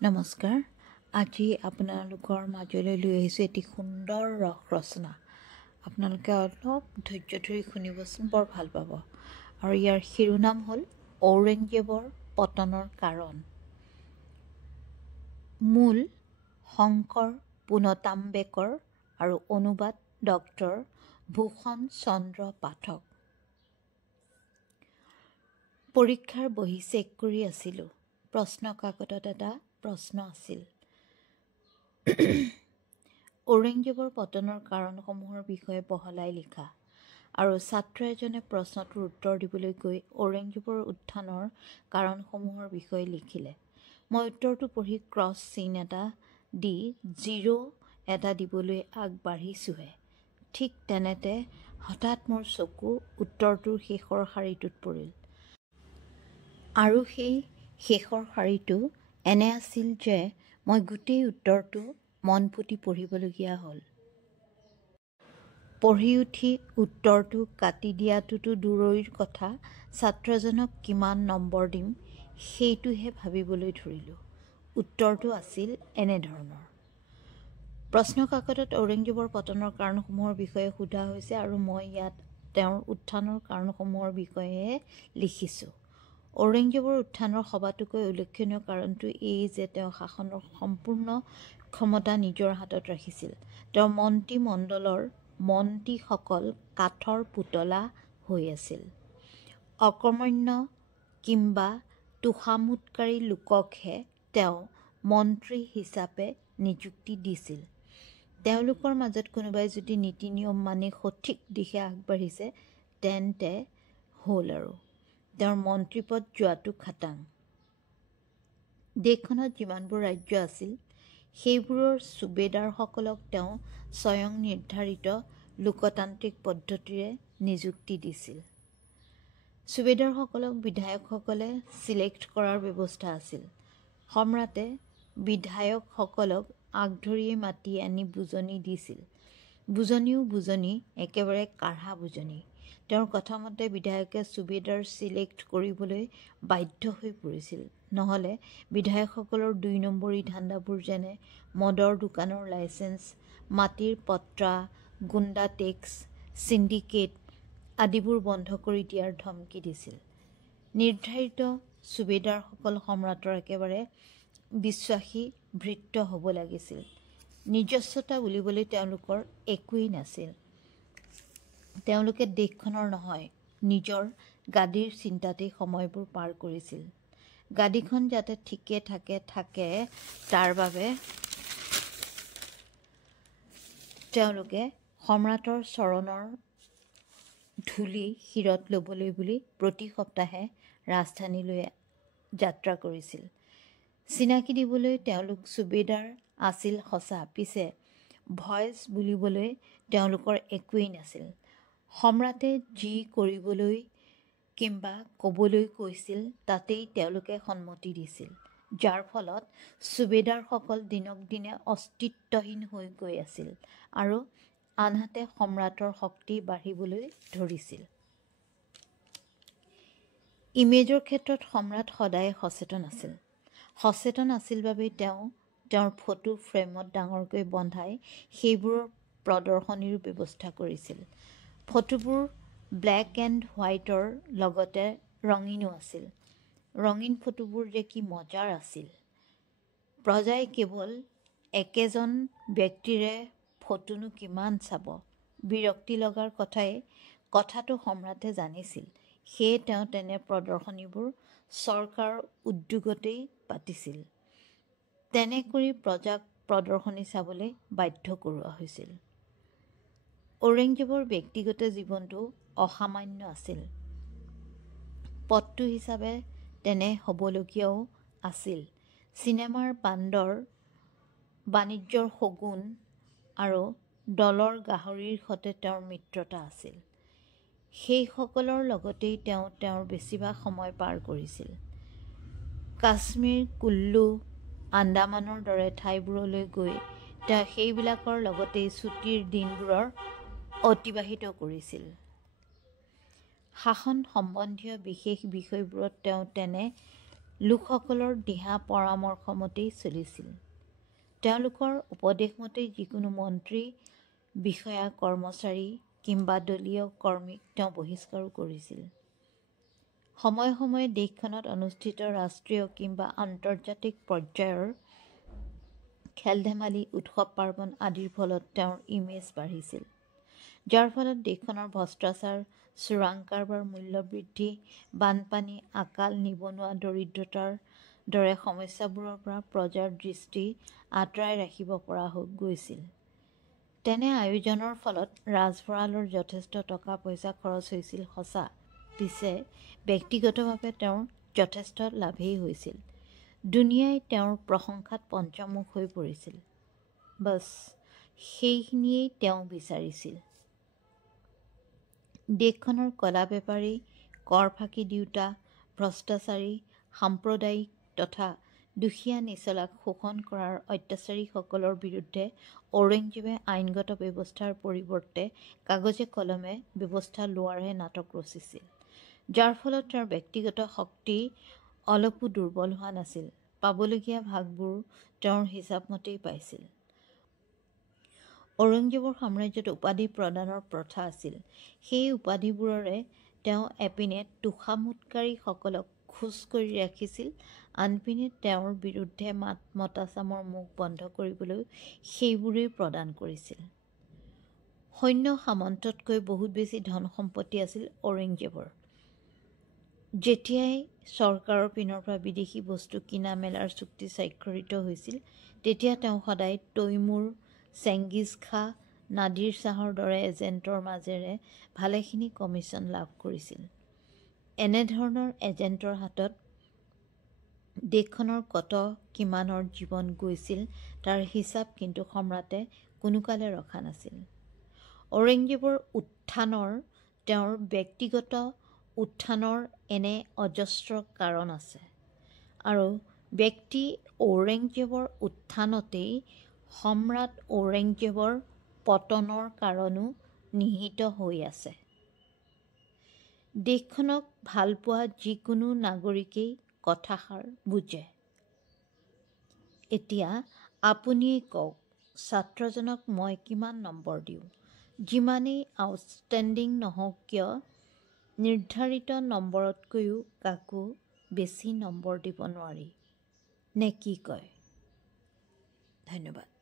নমস্কাৰ। আজি আপোনালোকৰ মাজলৈ লৈ আহিছোঁ এটি সুন্দৰ ৰস ৰচনা। আপোনালোকে অলপ ধৈৰ্য ধৰি শুনিবচোন, বৰ ভাল পাব। আৰু ইয়াৰ শিৰোনাম হ'ল ঔৰংজেবৰ পতনৰ কাৰণ। মূল শংকৰ পুনতাম্বেকৰ আৰু অনুবাদ ডক্টৰ ভূষণ চন্দ্ৰ পাঠক। পৰীক্ষাৰ বহি চেক কৰি আছিলোঁ। প্ৰশ্ন কাকতত এটা প্ৰশ্ন আছিল। ঔৰংজেবৰ পতনৰ কাৰণসমূহৰ বিষয়ে বহলাই লিখা। আৰু ছাত্ৰ এজনে প্ৰশ্নটোৰ উত্তৰ দিবলৈ গৈ ঔৰংজেবৰ উত্থানৰ কাৰণসমূহৰ বিষয়ে লিখিলে। মই উত্তৰটো পঢ়ি ক্ৰছ চিন এটা দি 0 এটা দিবলৈ আগবাঢ়িছোঁহে। ঠিক তেনেতে হঠাৎ মোৰ চকু উত্তৰটোৰ শেষৰ শাৰীটোত পৰিল। আৰু সেই শেষৰ শাৰীটো এনে আছিল যে মই গোটেই উত্তৰটো মন পুতি পঢ়িবলগীয়া হ'ল। পঢ়ি উঠি উত্তৰটো কাটি দিয়াটোতো দূৰৈৰ কথা, ছাত্ৰজনক কিমান নম্বৰ দিম সেইটোহে ভাবিবলৈ ধৰিলোঁ। উত্তৰটো আছিল এনেধৰণৰ। প্ৰশ্ন কাকতত ঔৰংজেবৰ পতনৰ কাৰণসমূহৰ বিষয়ে সোধা হৈছে আৰু মই ইয়াত তেওঁৰ উত্থানৰ কাৰণসমূহৰ বিষয়েহে লিখিছোঁ। ঔৰংজেবৰ উত্থানৰ সবাতোকৈ উল্লেখনীয় কাৰণটো এই যে তেওঁ শাসনৰ সম্পূৰ্ণ ক্ষমতা নিজৰ হাতত ৰাখিছিল। তেওঁৰ মন্ত্ৰীমণ্ডলৰ মন্ত্ৰীসকল কাঠৰ পুতলা হৈ আছিল। অকৰ্মণ্য কিম্বা তোষামোদকাৰী লোককহে তেওঁ মন্ত্ৰী হিচাপে নিযুক্তি দিছিল। তেওঁলোকৰ মাজত কোনোবাই যদি নীতি নিয়ম মানি সঠিক দিশে আগবাঢ়িছে তেন্তে হ'ল আৰু তেওঁৰ মন্ত্ৰীপদ যোৱাটো খাটাং। দেশখনত যিমানবোৰ ৰাজ্য আছিল সেইবোৰৰ ছুবেদাৰসকলক তেওঁ স্বয়ং নিৰ্ধাৰিত লোকতান্ত্ৰিক পদ্ধতিৰে নিযুক্তি দিছিল। ছুবেদাৰসকলক বিধায়কসকলে ছিলেক্ট কৰাৰ ব্যৱস্থা আছিল। সম্ৰাটে বিধায়কসকলক আগধৰিয়ে মাতি আনি বুজনি দিছিল। বুজনিও বুজনি, একেবাৰে কাঢ়া বুজনি। তেওঁৰ কথামতে বিধায়কে ছুবেদাৰ ছিলেক্ট কৰিবলৈ বাধ্য হৈ পৰিছিল। নহ'লে বিধায়কসকলৰ ২ নম্বৰী ধান্দাবোৰ যেনে মদৰ দোকানৰ লাইচেঞ্চ, মাটিৰ পট্টা, গুণ্ডা টেক্স, চিণ্ডিকেট আদিবোৰ বন্ধ কৰি দিয়াৰ ধমকি দিছিল। নিৰ্ধাৰিত ছুবেদাৰসকল সম্ৰাটৰ একেবাৰে বিশ্বাসী ভৃত্য হ'ব লাগিছিল। নিজস্বতা বুলিবলৈ তেওঁলোকৰ একোৱেই নাছিল। তেওঁলোকে দেশখনৰ নহয়, নিজৰ গাদীৰ চিন্তাতেই সময়বোৰ পাৰ কৰিছিল। গাদীখন যাতে ঠিকে থাকে তাৰ বাবে তেওঁলোকে সম্ৰাটৰ চৰণৰ ধূলি শিৰত ল'বলৈ বুলি প্ৰতি সপ্তাহে ৰাজধানীলৈ যাত্ৰা কৰিছিল। চিনাকি দিবলৈ তেওঁলোক ছুবেদাৰ আছিল সঁচা, পিছে ভইচ বুলিবলৈ তেওঁলোকৰ একোৱেই নাছিল। সম্ৰাটে যি কৰিবলৈ কিম্বা ক'বলৈ কৈছিল তাতেই তেওঁলোকে সন্মতি দিছিল, যাৰ ফলত ছুবেদাৰসকল দিনক দিনে অস্তিত্বহীন হৈ গৈ আছিল আৰু আনহাতে সম্ৰাটৰ শক্তি বাঢ়িবলৈ ধৰিছিল। ইমেজৰ ক্ষেত্ৰত সম্ৰাট সদায় সচেতন আছিল। সচেতন আছিল বাবেই তেওঁ তেওঁৰ ফটো ফ্ৰেমত ডাঙৰকৈ বন্ধাই সেইবোৰৰ প্ৰদৰ্শনীৰো ব্যৱস্থা কৰিছিল। ফটোবোৰ ব্লেক এণ্ড হোৱাইটৰ লগতে ৰঙীনো আছিল। ৰঙীন ফটোবোৰ যে কি মজাৰ আছিল। প্ৰজাই কেৱল একেজন ব্যক্তিৰে ফটোনো কিমান চাব। বিৰক্তি লগাৰ কথাটো সম্ৰাটে জানিছিল। সেয়ে তেওঁ তেনে প্ৰদৰ্শনীবোৰ চৰকাৰৰ উদ্যোগতেই পাতিছিল। তেনে কৰি প্ৰজাক প্ৰদৰ্শনী চাবলৈ বাধ্য কৰোৱা হৈছিল। ঔৰংজেবৰ ব্যক্তিগত জীৱনটো অসামান্য আছিল। পদটো হিচাপে তেনে হ'বলগীয়াও আছিল। চিনেমাৰ বান্দৰ, বাণিজ্যৰ শগুন আৰু দলৰ গাহৰিৰ সতে তেওঁৰ মিত্ৰতা আছিল। সেইসকলৰ লগতেই তেওঁ তেওঁৰ বেছিভাগ সময় পাৰ কৰিছিল। কাশ্মীৰ, কুল্লু, আন্দামানৰ দৰে ঠাইবোৰলৈ গৈ তেওঁ সেইবিলাকৰ লগতেই ছুটীৰ দিনবোৰৰ অতিবাহিত কৰিছিল। শাসন সম্বন্ধীয় বিশেষ বিষয়বোৰত তেওঁ তেনে লোকসকলৰ দিহা পৰামৰ্শ মতেই চলিছিল। তেওঁলোকৰ উপদেশ মতেই যিকোনো মন্ত্ৰী, বিষয়া, কৰ্মচাৰী কিম্বা দলীয় কৰ্মীক তেওঁ বহিষ্কাৰো কৰিছিল। সময়ে সময়ে দেশখনত অনুষ্ঠিত ৰাষ্ট্ৰীয় কিম্বা আন্তৰ্জাতিক পৰ্যায়ৰ খেল ধেমালি, উৎসৱ পাৰ্বণ আদিৰ ফলত তেওঁৰ ইমেজ বাঢ়িছিল, যাৰ ফলত দেশখনৰ ভ্ৰষ্টাচাৰ, চোৰাং কাৰবাৰ, মূল্যবৃদ্ধি, বানপানী, আকাল, নিবনুৱা, দৰিদ্ৰতাৰ দৰে সমস্যাবোৰৰ পৰা প্ৰজাৰ দৃষ্টি আঁতৰাই ৰাখিব পৰা গৈছিল। তেনে আয়োজনৰ ফলত ৰাজভঁৰালৰ যথেষ্ট টকা পইচা খৰচ হৈছিল সঁচা, পিছে ব্যক্তিগতভাৱে তেওঁৰ যথেষ্ট লাভেই হৈছিল। দুনিয়াই তেওঁৰ প্ৰশংসাত পঞ্চমুখ হৈ পৰিছিল। বছ সেইখিনিয়েই তেওঁ বিচাৰিছিল। দেশখনৰ কলা বেপাৰী, কৰ ফাঁকি দিওঁতা, ভ্ৰষ্টাচাৰী, সাম্প্ৰদায়িক তথা দুখীয়া নিচলাক শোষণ কৰাৰ অত্যাচাৰীসকলৰ বিৰুদ্ধে ঔৰংজেবে আইনগত ব্যৱস্থাৰ পৰিৱৰ্তে কাগজে কলমে ব্যৱস্থা লোৱাৰহে নাটক ৰচিছিল, যাৰ ফলত তেওঁৰ ব্যক্তিগত শক্তি অলপো দুৰ্বল হোৱা নাছিল। পাবলগীয়া ভাগবোৰ তেওঁৰ হিচাপ মতেই পাইছিল। ঔৰংজেবৰ সাম্ৰাজ্যত উপাধি প্ৰদানৰ প্ৰথা আছিল। সেই উপাধিবোৰৰে তেওঁ এপিনে তোষামোদকাৰীসকলক খোজ কৰি ৰাখিছিল, আনপিনে তেওঁৰ বিৰুদ্ধে মাত মতাচামৰ মুখ বন্ধ কৰিবলৈ সেইবোৰেই প্ৰদান কৰিছিল। সৈন্য সামন্ততকৈ বহুত বেছি ধন সম্পত্তি আছিল ঔৰংজেবৰ। যেতিয়াই চৰকাৰৰ পিনৰ পৰা বিদেশী বস্তু কিনা মেলাৰ চুক্তি স্বাক্ষৰিত হৈছিল, তেতিয়া তেওঁ সদায় তৈমুৰ, চেংগিজ খাঁ, নাদিৰ শ্বাহৰ দৰে এজেণ্টৰ মাজেৰে ভালেখিনি কমিছন লাভ কৰিছিল। এনেধৰণৰ এজেণ্টৰ হাতত দেশখনৰ কত কিমানৰ জীৱন গৈছিল তাৰ হিচাপ কিন্তু সম্ৰাটে কোনোকালে ৰখা নাছিল। ঔৰংজেবৰ উত্থানৰ, তেওঁৰ ব্যক্তিগত উত্থানৰ এনে অজস্ৰ কাৰণ আছে, আৰু ব্যক্তি ঔৰংজেবৰ উত্থানতেই সম্ৰাট ঔৰংজেবৰ পতনৰ কাৰণো নিহিত হৈ আছে। দেশখনক ভালপোৱা যিকোনো নাগৰিকেই কথাষাৰ বুজে। এতিয়া আপুনিয়েই কওক, ছাত্ৰজনক মই কিমান নম্বৰ দিওঁ? যিমানেই আউটষ্টেণ্ডিং নহওক কিয়, নিৰ্ধাৰিত নম্বৰতকৈও কাকো বেছি নম্বৰ দিব নোৱাৰি, নে কি কয়? ধন্যবাদ।